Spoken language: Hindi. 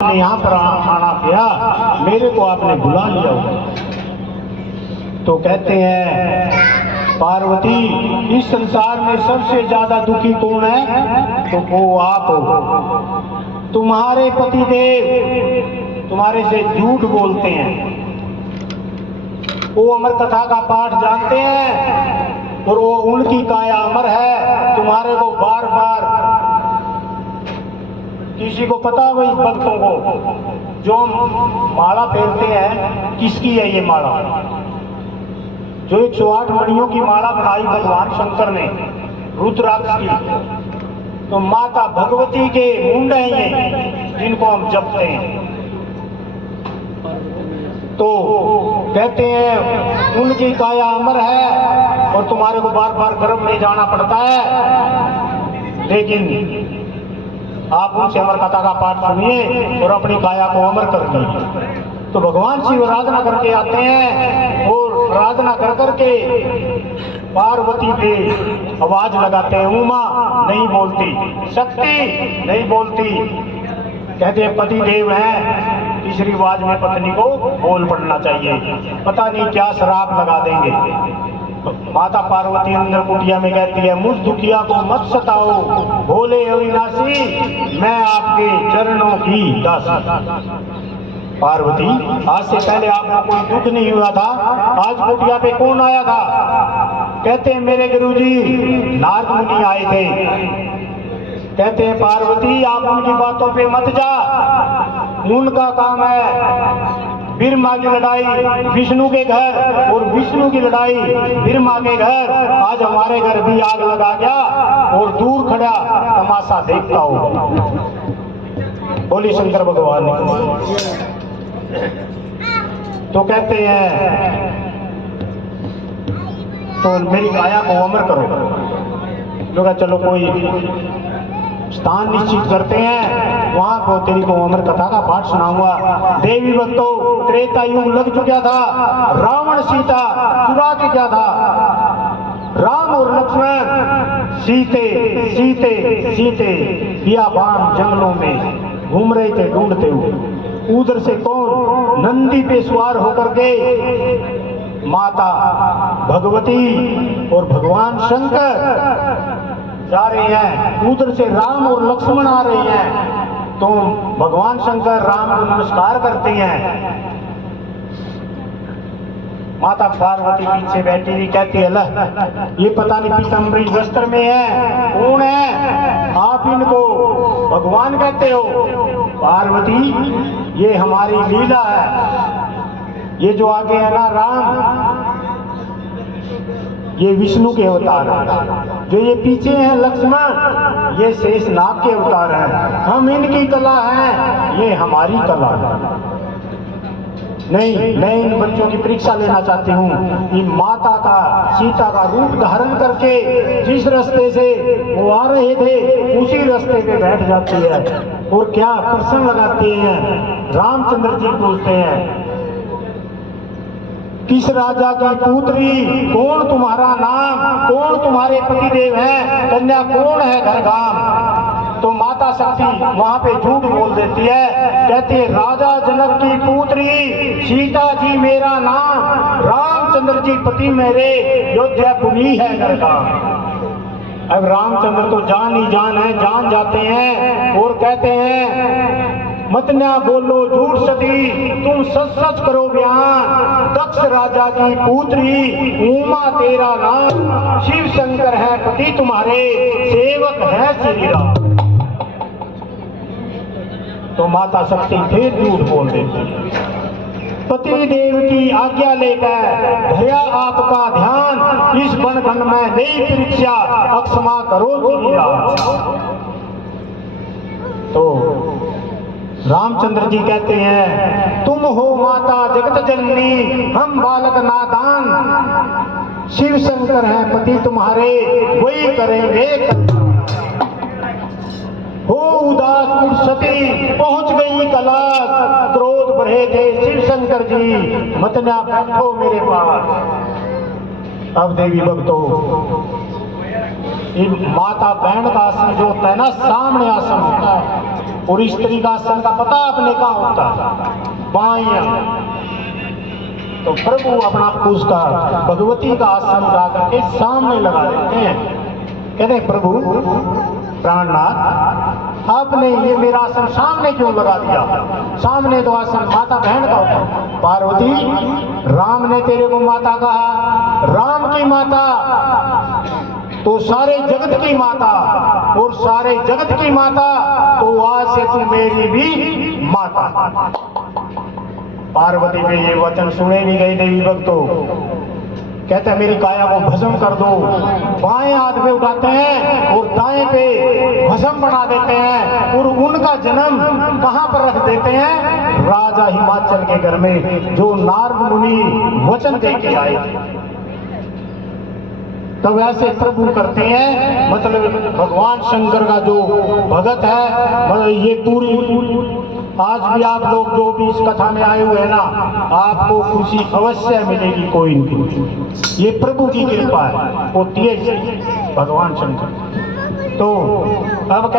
यहाँ पर आना गया, मेरे को आपने बुला लिया हो। तो कहते हैं पार्वती, इस संसार में सबसे ज्यादा दुखी कौन है? तो वो आप हो। तुम्हारे पति देव तुम्हारे से झूठ बोलते हैं, वो अमर कथा का पाठ जानते हैं और वो उनकी काया अमर है। तुम्हारे को बार बार किसी को पता हो, इस भक्तों को जो माला फेरते हैं, किसकी है ये माला? जो 108 मणियों की माला बनाई भगवान शंकर ने रुद्राक्ष की, तो माता भगवती के मुंड हैं ये, जिनको हम जपते हैं। तो कहते हैं उनकी काया अमर है और तुम्हारे को बार बार गर्भ में जाना पड़ता है, लेकिन आप उनसे अमर कथा का पाठ सुनिए और अपनी काया को अमर कर दीजिए। तो भगवान शिव आराधना करके आते हैं और आराधना कर करके पार्वती पे आवाज लगाते हैं। उमा नहीं बोलती, शक्ति नहीं बोलती, कहते हैं पति देव हैं, तीसरी आवाज में पत्नी को बोल पड़ना चाहिए, पता नहीं क्या शराब लगा देंगे। माता पार्वती अंदर कुटिया में कहती है, मुझ दुखिया को मत सताओ, भोले अविनाशी, मैं आपके चरणों की दासी। पार्वती, आज से पहले आपको कोई दुख नहीं हुआ था, आज कुटिया पे कौन आया था? कहते हैं मेरे गुरुजी नारद मुनि आए थे। कहते हैं पार्वती, आप उनकी बातों पे मत जा, उनका काम है ब्रह्मा की लड़ाई विष्णु के घर और विष्णु की लड़ाई ब्रह्मा के घर। आज हमारे घर भी आग लगा गया और दूर खड़ा तमाशा देखता हो। बोली शंकर भगवान। तो कहते हैं तो मेरी काया को अमर करो। लोग चलो कोई स्थान निश्चित करते हैं, वहां को तेरी को अमर कथा का पाठ सुनाऊंगा। देवी भक्तों, त्रेता युग लग चुका था, रावण सीता चुरा चुका था। राम और लक्ष्मण सीते सीते सीते बियाबान जंगलों में घूम रहे थे ढूंढते हुए। उधर से कौन नंदी पे सवार होकर के माता भगवती और भगवान शंकर जा रहे हैं, उधर से राम और लक्ष्मण आ रहे हैं। तो भगवान शंकर राम को नमस्कार करते हैं। माता पार्वती पीछे बैठी हुई कहती है, ये पता नहीं पीताम्बरी वस्त्र में है, कौन है? आप इनको भगवान कहते हो? पार्वती, ये हमारी लीला है। ये जो आगे है ना राम, ये विष्णु के अवतार हैं। जो ये पीछे हैं लक्ष्मण, ये शेषनाग के अवतार हैं। हम इनकी कला हैं, ये हमारी कला है। नहीं, मैं इन बच्चों की परीक्षा लेना चाहती हूँ। इन माता का सीता का रूप धारण करके जिस रास्ते से वो आ रहे थे, उसी रास्ते पे बैठ जाती है और क्या प्रश्न लगाती हैं। रामचंद्र जी पूछते हैं, किस राजा की पुत्री, कौन तुम्हारा नाम, कौन तुम्हारे पति देव हैं, कन्या कौन है घर गांव? तो माता शक्ति वहां पे झूठ बोल देती है, कहती है राजा जनक की पुत्री, सीता जी मेरा नाम, रामचंद्र जी पति मेरे, अयोध्यापुरी है घर गांव। अब रामचंद्र तो जान ही जान है, जान जाते हैं और कहते हैं मत ना बोलो झूठ सती, तुम सच सच करो बयान। दक्ष राजा की पुत्री, उमा तेरा नाम, शिव शंकर है पति तुम्हारे, सेवक है श्री राम। तो माता शक्ति फिर झूठ बोल देती है। पति देव की आज्ञा लेकर भया आपका ध्यान, इस बनखंड में नई परीक्षा अक्षमा करो श्री राम। तो रामचंद्र जी कहते हैं, तुम हो माता जगत जननी, हम बालक नादान, शिव शंकर हैं पति तुम्हारे, वही करेंगे हो उदास उड़सती, पहुंच गई कलाश, क्रोध बढ़े थे शिव शंकर जी, मत ना बैठो मेरे पास। अब देवी भक्तों, ये माता बहन का आसन जो होता है ना, सामने आसन होता है, और स्त्री का आसन का पता आपने कहाँ होता है, बाएं। तो प्रभु अपना उसका भगवती का आसन उठा करके सामने लगा देते हैं। कहते हैं प्रभु प्राणनाथ, आपने ये मेरा आसन सामने क्यों लगा दिया? सामने तो आसन माता बहन का होता है। पार्वती, राम ने तेरे को माता कहा, राम की माता तो सारे जगत की माता, और सारे जगत की माता तो आज से तू मेरी भी माता। पार्वती पे ये वचन सुने नहीं गए देवी भक्तों। कहते हैं मेरी काया को भस्म कर दो। बाएं हाथ पे उठाते हैं और दाएं पे भस्म बना देते हैं, और उनका जन्म कहां पर रख देते हैं? राजा हिमाचल के घर में, जो नारद मुनि वचन दे के आए। तब ऐसे प्रभु करते हैं, मतलब भगवान शंकर का जो भगत है, मतलब ये पूरी आज भी आप लोग जो भी इस कथा में आए हुए हैं ना, आपको खुशी अवश्य मिलेगी, कोई नहीं। ये प्रभु की कृपा है, होती है भगवान शंकर। तो अब